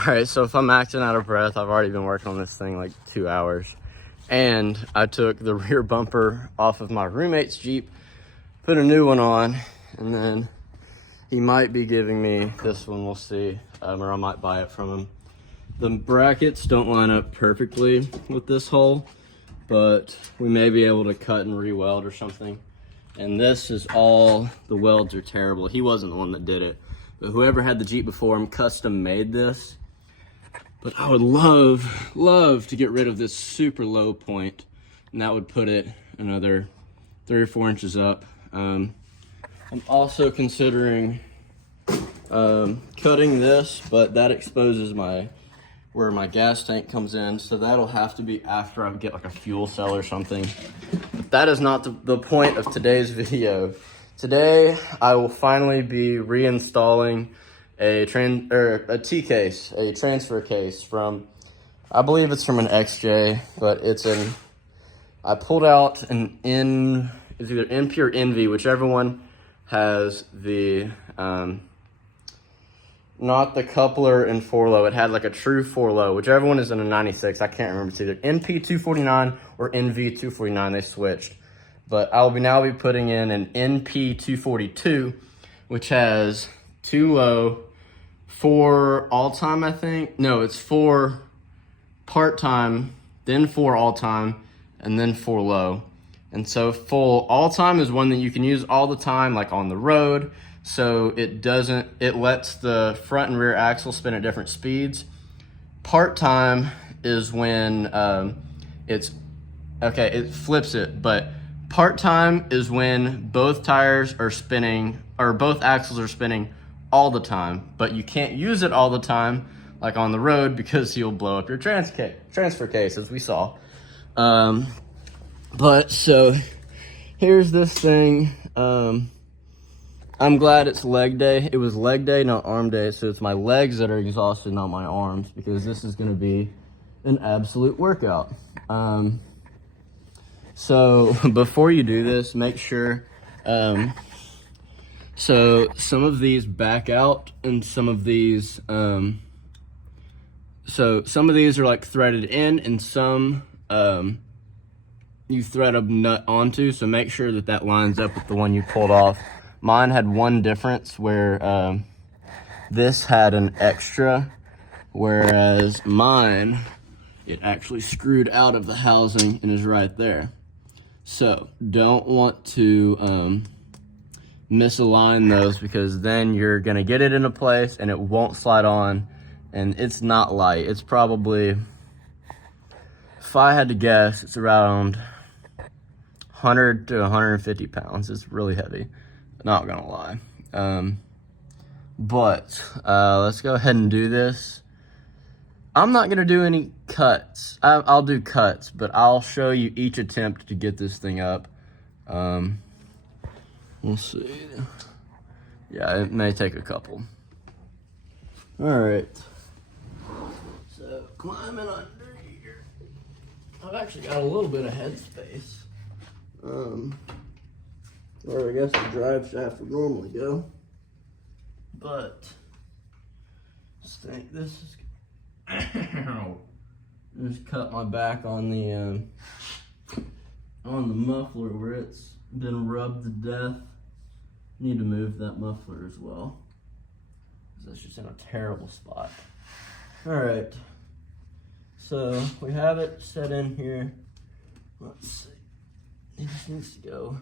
All right, so if I'm acting out of breath, I've already been working on this thing like 2 hours. And I took the rear bumper off of my roommate's Jeep, put a new one on, and then he might be giving me this one, we'll see, or I might buy it from him. The brackets don't line up perfectly with this hole, but we may be able to cut and re-weld or something. And this is all, the welds are terrible. He wasn't the one that did it, but whoever had the Jeep before him custom made this. But I would love to get rid of this super low point, and that would put it another 3 or 4 inches up. I'm also considering cutting this, but that exposes where my gas tank comes in, so that'll have to be after I get like a fuel cell or something. But that is not the point of today's video. Today, I will finally be reinstalling a T-case, a transfer case from, I believe it's from an XJ, but I pulled out it's either NP or NV, whichever one has the, not the coupler and 4-low. It had like a true 4-low, whichever one is in a 96. I can't remember. It's either NP 249 or NV 249. They switched. But I will now be putting in an NP 242, which has 2 low, 4 all-time, I think. No, it's 4 part-time, then 4 all-time, and then 4 low. And so full all-time is one that you can use all the time, like on the road. So it lets the front and rear axle spin at different speeds. Part-time is when it flips it, but part-time is when both tires are spinning, or both axles are spinning all the time, but you can't use it all the time, like on the road, because you'll blow up your transfer case, as we saw. But so here's this thing. I'm glad it's leg day. It was leg day, not arm day. So it's my legs that are exhausted, not my arms, because this is going to be an absolute workout. So before you do this, make sure, so some of these back out and some of these, so some of these are like threaded in and some, you thread a nut onto. So make sure that lines up with the one you pulled off. Mine had one difference where this had an extra, whereas mine, it actually screwed out of the housing and is right there. So don't want to misalign those, because then you're gonna get it into place and it won't slide on, and it's not light. It's probably, if I had to guess, it's around 100 to 150 pounds. It's really heavy. Not gonna lie. But let's go ahead and do this. I'm not gonna do any cuts. I'll do cuts, but I'll show you each attempt to get this thing up. We'll see. Yeah, it may take a couple. All right. So climbing under here. I've actually got a little bit of headspace. Where I guess the drive shaft would normally go. But just think this is just cut my back on the muffler where it's been rubbed to death. Need to move that muffler as well, because that's just in a terrible spot. All right, so we have it set in here. Let's see. It just needs to go.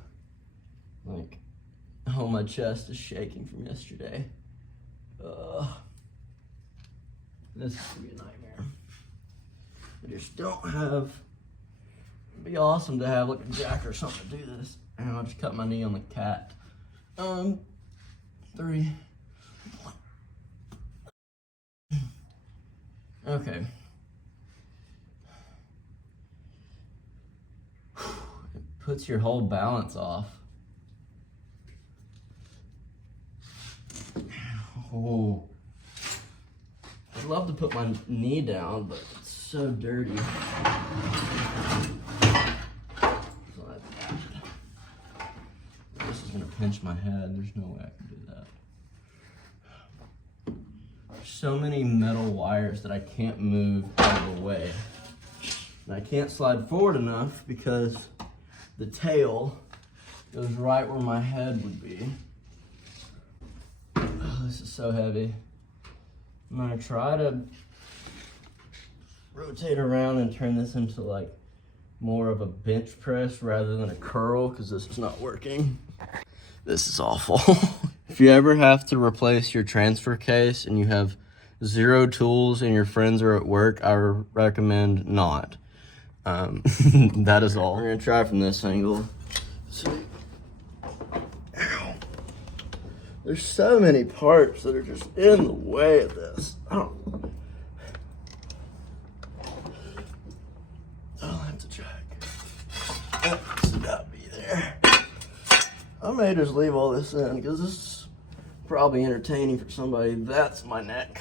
Like, oh, my chest is shaking from yesterday. This is gonna be a nightmare. I just don't have, it'd be awesome to have like a jack or something to do this. And I'll just cut my knee on the cat. 3. Okay. It puts your whole balance off. Oh, I'd love to put my knee down, but it's so dirty. This is gonna pinch my head. There's no way I can do that. so many metal wires that I can't move out of the way. And I can't slide forward enough because the tail goes right where my head would be. Oh, this is so heavy. I'm gonna try to rotate around and turn this into like more of a bench press rather than a curl, because this is not working. This is awful. If you ever have to replace your transfer case and you have 0 tools and your friends are at work, I recommend not. That is all. We're gonna try from this angle. See. Ow. There's so many parts that are just in the way of this. I'll have to check. That should not be there. I may just leave all this in because this is probably entertaining for somebody. That's my neck.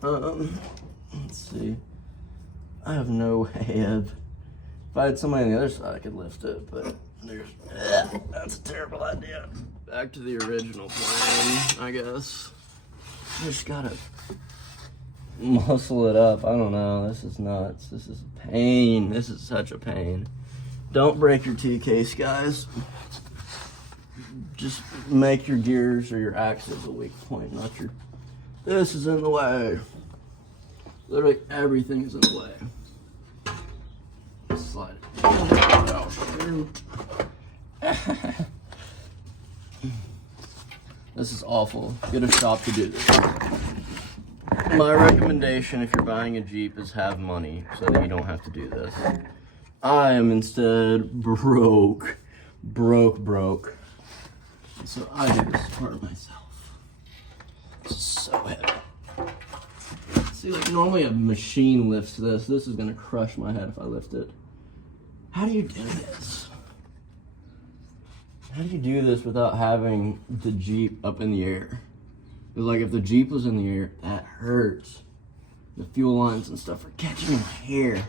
Let's see. I have no way of. If I had somebody on the other side, I could lift it, but that's a terrible idea. Back to the original plan, I guess. Just gotta muscle it up. I don't know. This is nuts. This is pain. This is such a pain. Don't break your T-case, guys. Just make your gears or your axles a weak point, not your. This is in the way. Literally everything is in the way. Slide it. Oh, shoot. This is awful. Get a shop to do this. My recommendation if you're buying a Jeep is have money so that you don't have to do this. I am instead broke. So I do this part myself. This is so heavy. See, like normally a machine lifts this. This is gonna crush my head if I lift it. How do you do this? How do you do this without having the Jeep up in the air? Because like if the Jeep was in the air, that hurts. The fuel lines and stuff are catching my hair.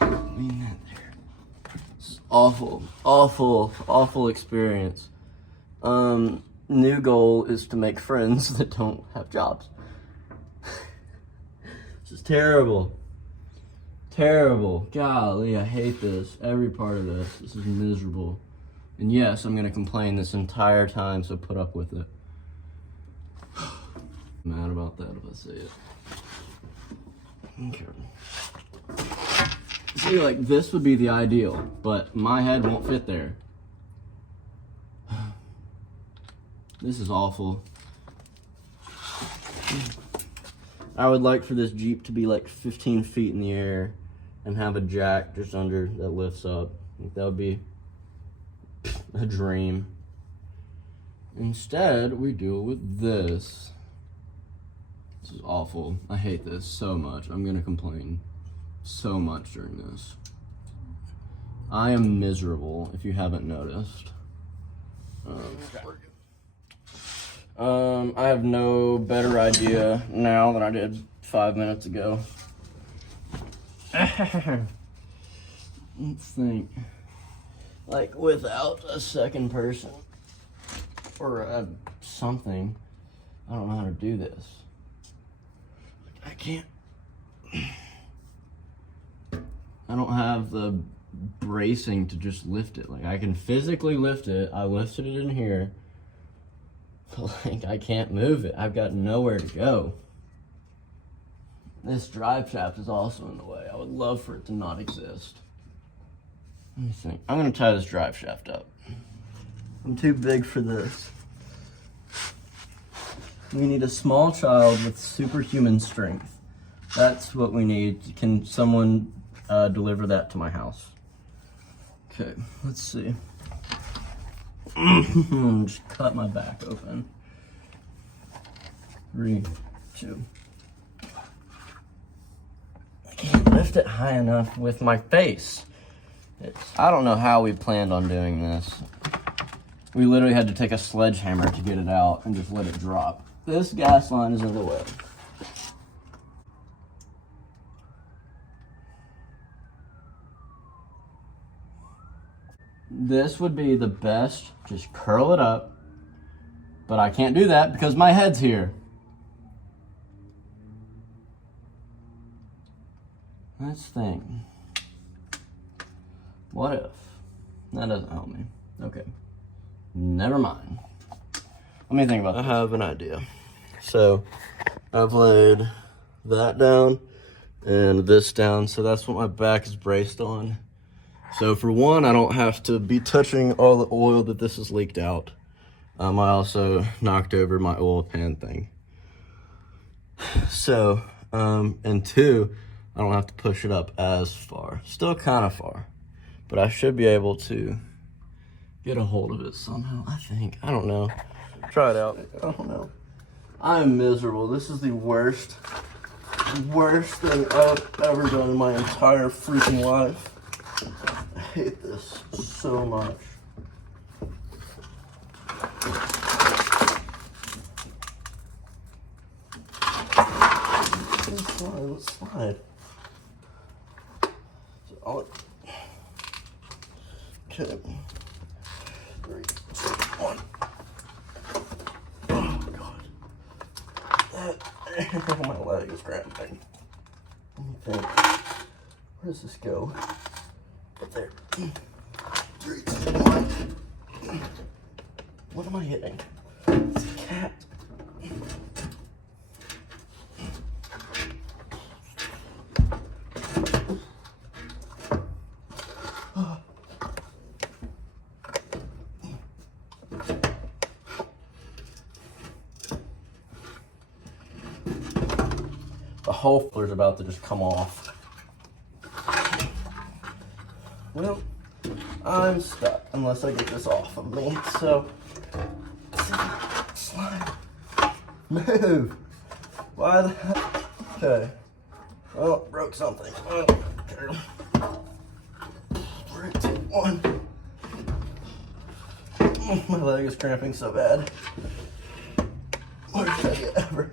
Lean that there. This is awful experience. New goal is to make friends that don't have jobs. This is terrible. Golly, I hate this. Every part of this. This is miserable. And yes, I'm gonna complain this entire time, so put up with it. I'm mad about that if I say it. Okay. See, like, this would be the ideal, but my head won't fit there. This is awful. I would like for this Jeep to be like 15 feet in the air and have a jack just under that lifts up. That would be a dream. Instead, we do it with this. This is awful. I hate this so much. I'm gonna complain so much during this. I am miserable, if you haven't noticed. I have no better idea now than I did 5 minutes ago. Let's think. Like, without a second person or something, I don't know how to do this. I can't. I don't have the bracing to just lift it. Like, I can physically lift it. I lifted it in here. But, like, I can't move it. I've got nowhere to go. This drive shaft is also in the way. I would love for it to not exist. Let me think. I'm gonna tie this drive shaft up. I'm too big for this. We need a small child with superhuman strength. That's what we need. Can someone deliver that to my house? Okay, let's see. Just cut my back open. 3, 2. I can't lift it high enough with my face. I don't know how we planned on doing this. We literally had to take a sledgehammer to get it out and just let it drop. This gas line is in the way. This would be the best. Just curl it up. But I can't do that because my head's here. Let's think. What if? That doesn't help me. Okay. Never mind. Let me think about this. I have an idea. So, I've laid that down and this down. So that's what my back is braced on. So for one, I don't have to be touching all the oil that this has leaked out. I also knocked over my oil pan thing. So, and two, I don't have to push it up as far. Still kind of far, but I should be able to get a hold of it somehow, I think. I don't know. Try it out. I don't know. I'm miserable. This is the worst thing I've ever done in my entire freaking life. I hate this so much. Let's slide. So okay. 3, 2, 1. Oh god. My leg is cramping. Let me think. Where does this go? Up there. 3, 2, 1. What am I hitting? It's a cat. The whole floor's about to just come off. Well, I'm stuck unless I get this off of me. So, slide. Move. Why the heck? Okay. Oh, broke something. Oh, okay. 3, 2, 1. My leg is cramping so bad. Worst idea ever.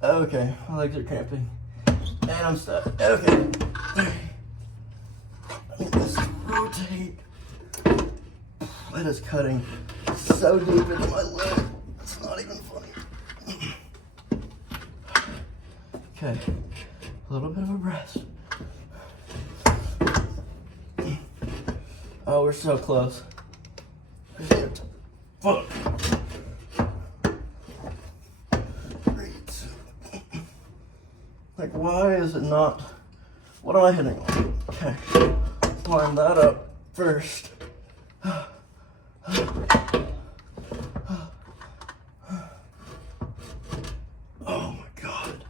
Okay, my legs are cramping. And I'm stuck. Okay. I need this to rotate. That is cutting so deep into my leg. It's not even funny. Okay. A little bit of a rest. Oh, we're so close. Fuck. Like, why is it not? What am I hitting? Okay. Line that up first. Oh my god.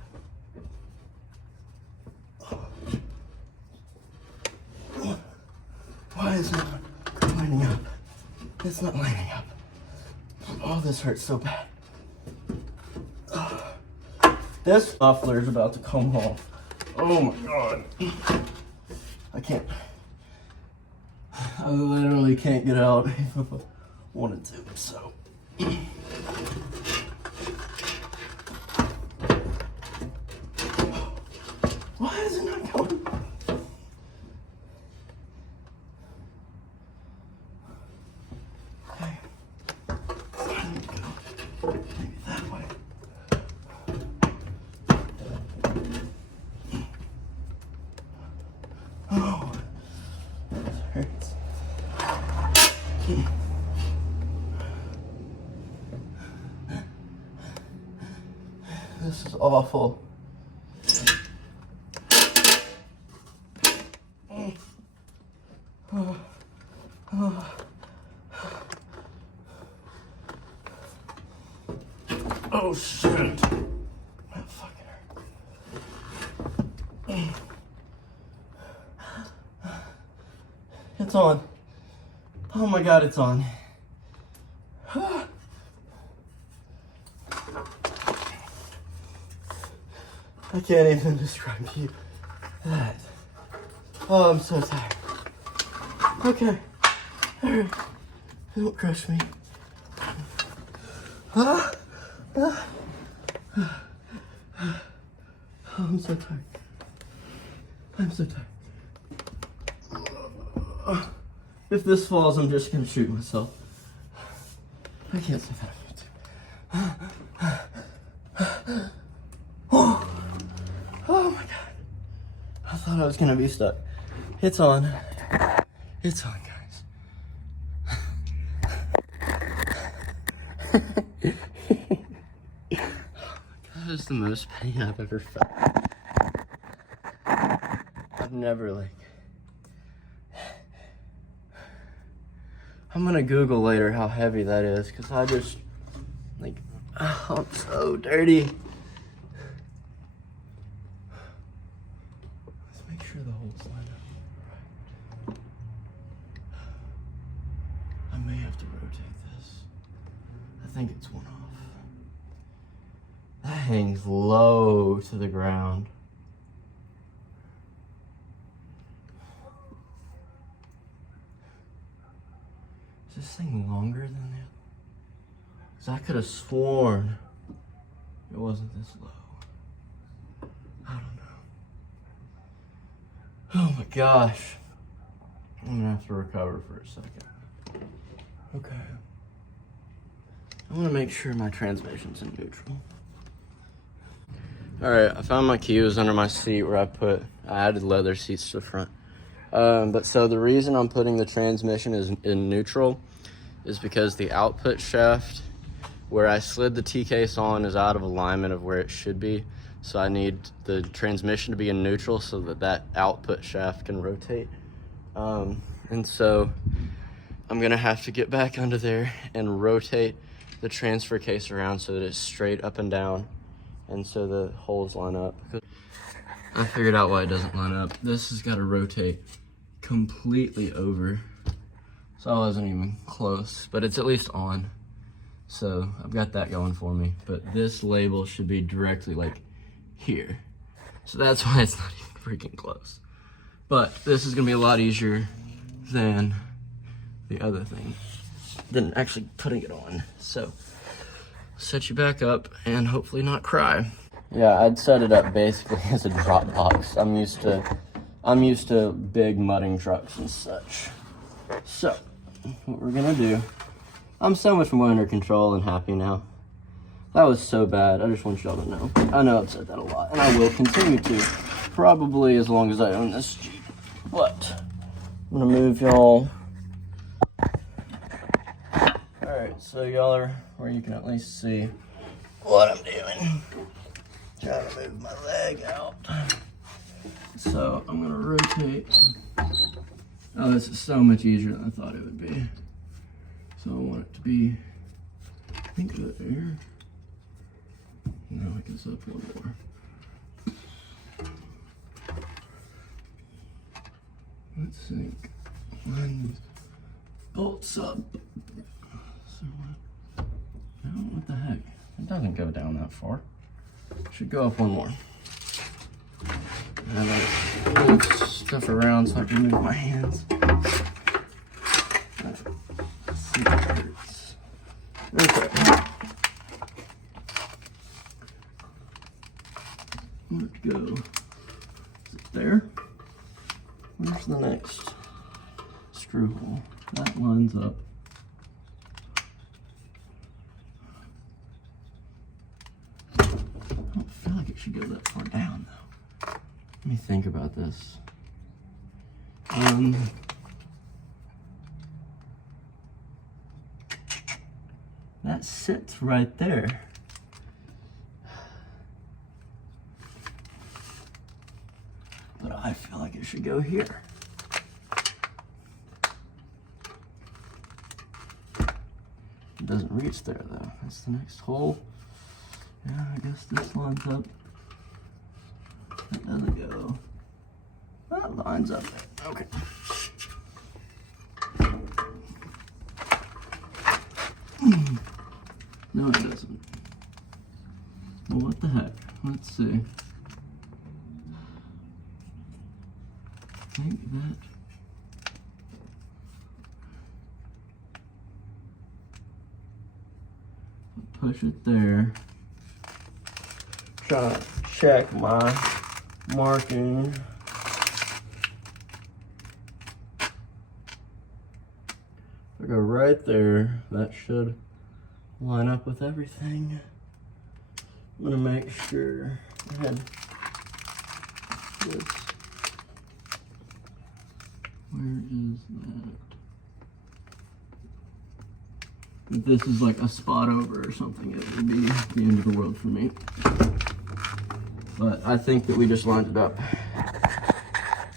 Why is it not lining up? It's not lining up. Oh, this hurts so bad. This muffler is about to come off. Oh my god. I can't. I literally can't get out if I wanted to, so. Why is it not going? Okay. I need to go maybe that way. Oh, this hurts. This is awful. Oh shit. That fucking hurt. It's on. Oh my god, it's on. I can't even describe to you that. Oh, I'm so tired. Okay. Alright. Don't crush me. Oh, I'm so tired. I'm so tired. If this falls, I'm just gonna shoot myself. I can't say that. Oh my god. I thought I was gonna be stuck. It's on. It's on, guys. That is the most pain I've ever felt. I've never, like... I'm gonna Google later how heavy that is, because I just, like, oh, I'm so dirty. Let's make sure the holes line up. Right. I may have to rotate this. I think it's one off. That hangs low to the ground. Is this thing longer than the other? Because I could have sworn it wasn't this low. I don't know. Oh my gosh. I'm gonna have to recover for a second. Okay. I want to make sure my transmission's in neutral. Alright, I found my key. It was under my seat where I added leather seats to the front. But so the reason I'm putting the transmission in neutral is because the output shaft where I slid the T-case on is out of alignment of where it should be. So I need the transmission to be in neutral so that output shaft can rotate. And so I'm gonna have to get back under there and rotate the transfer case around so that it's straight up and down and so the holes line up. I figured out why it doesn't line up. This has got to rotate completely over. So I wasn't even close, but it's at least on. So I've got that going for me. But this label should be directly like here. So that's why it's not even freaking close. But this is gonna be a lot easier than the other thing, than actually putting it on. So set you back up and hopefully not cry. Yeah, I'd set it up basically as a drop box. I'm used to big mudding trucks and such. So, what we're gonna do, I'm so much more under control and happy now. That was so bad, I just want y'all to know. I know I've said that a lot, and I will continue to, probably as long as I own this Jeep. But, I'm gonna move y'all. Alright, so y'all are where you can at least see what I'm doing. Trying to move my leg out. So I'm gonna rotate. Oh, this is so much easier than I thought it would be. So I want it to be, I think there. No, I guess up one more. Let's think. Line these bolts up. So what the heck? It doesn't go down that far. Should go up one more. And I move stuff around so I can move my hands. See, it hurts. Okay. Where'd it go? Is it there? Where's the next screw hole? That lines up. It should go that far down though. Let me think about this. That sits right there. But I feel like it should go here. It doesn't reach there though. That's the next hole. Yeah, I guess this lines up. That doesn't go. That lines up there. Okay. No, it doesn't. Well, what the heck? Let's see. I think that. Push it there. Try to check my marking. If I go right there, that should line up with everything. I'm gonna make sure I had this. Where is that? If this is like a spot over or something, it would be the end of the world for me. But I think that we just lined it up.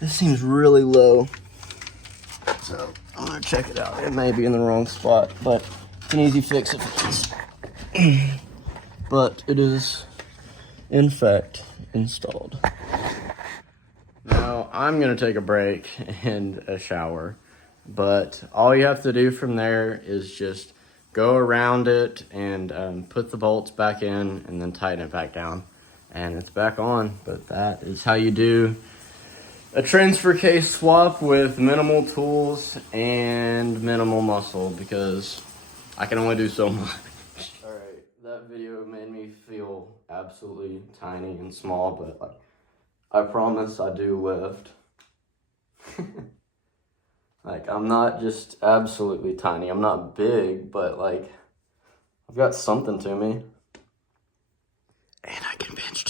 This seems really low. So I'm gonna check it out. It may be in the wrong spot, but it's an easy fix if it is. But it is, in fact, installed. Now I'm gonna take a break and a shower, but all you have to do from there is just go around it and put the bolts back in and then tighten it back down, and it's back on. But that is how you do a transfer case swap with minimal tools and minimal muscle, because I can only do so much. All right, that video made me feel absolutely tiny and small, but like, I promise I do lift. Like, I'm not just absolutely tiny. I'm not big, but like, I've got something to me. And I can bench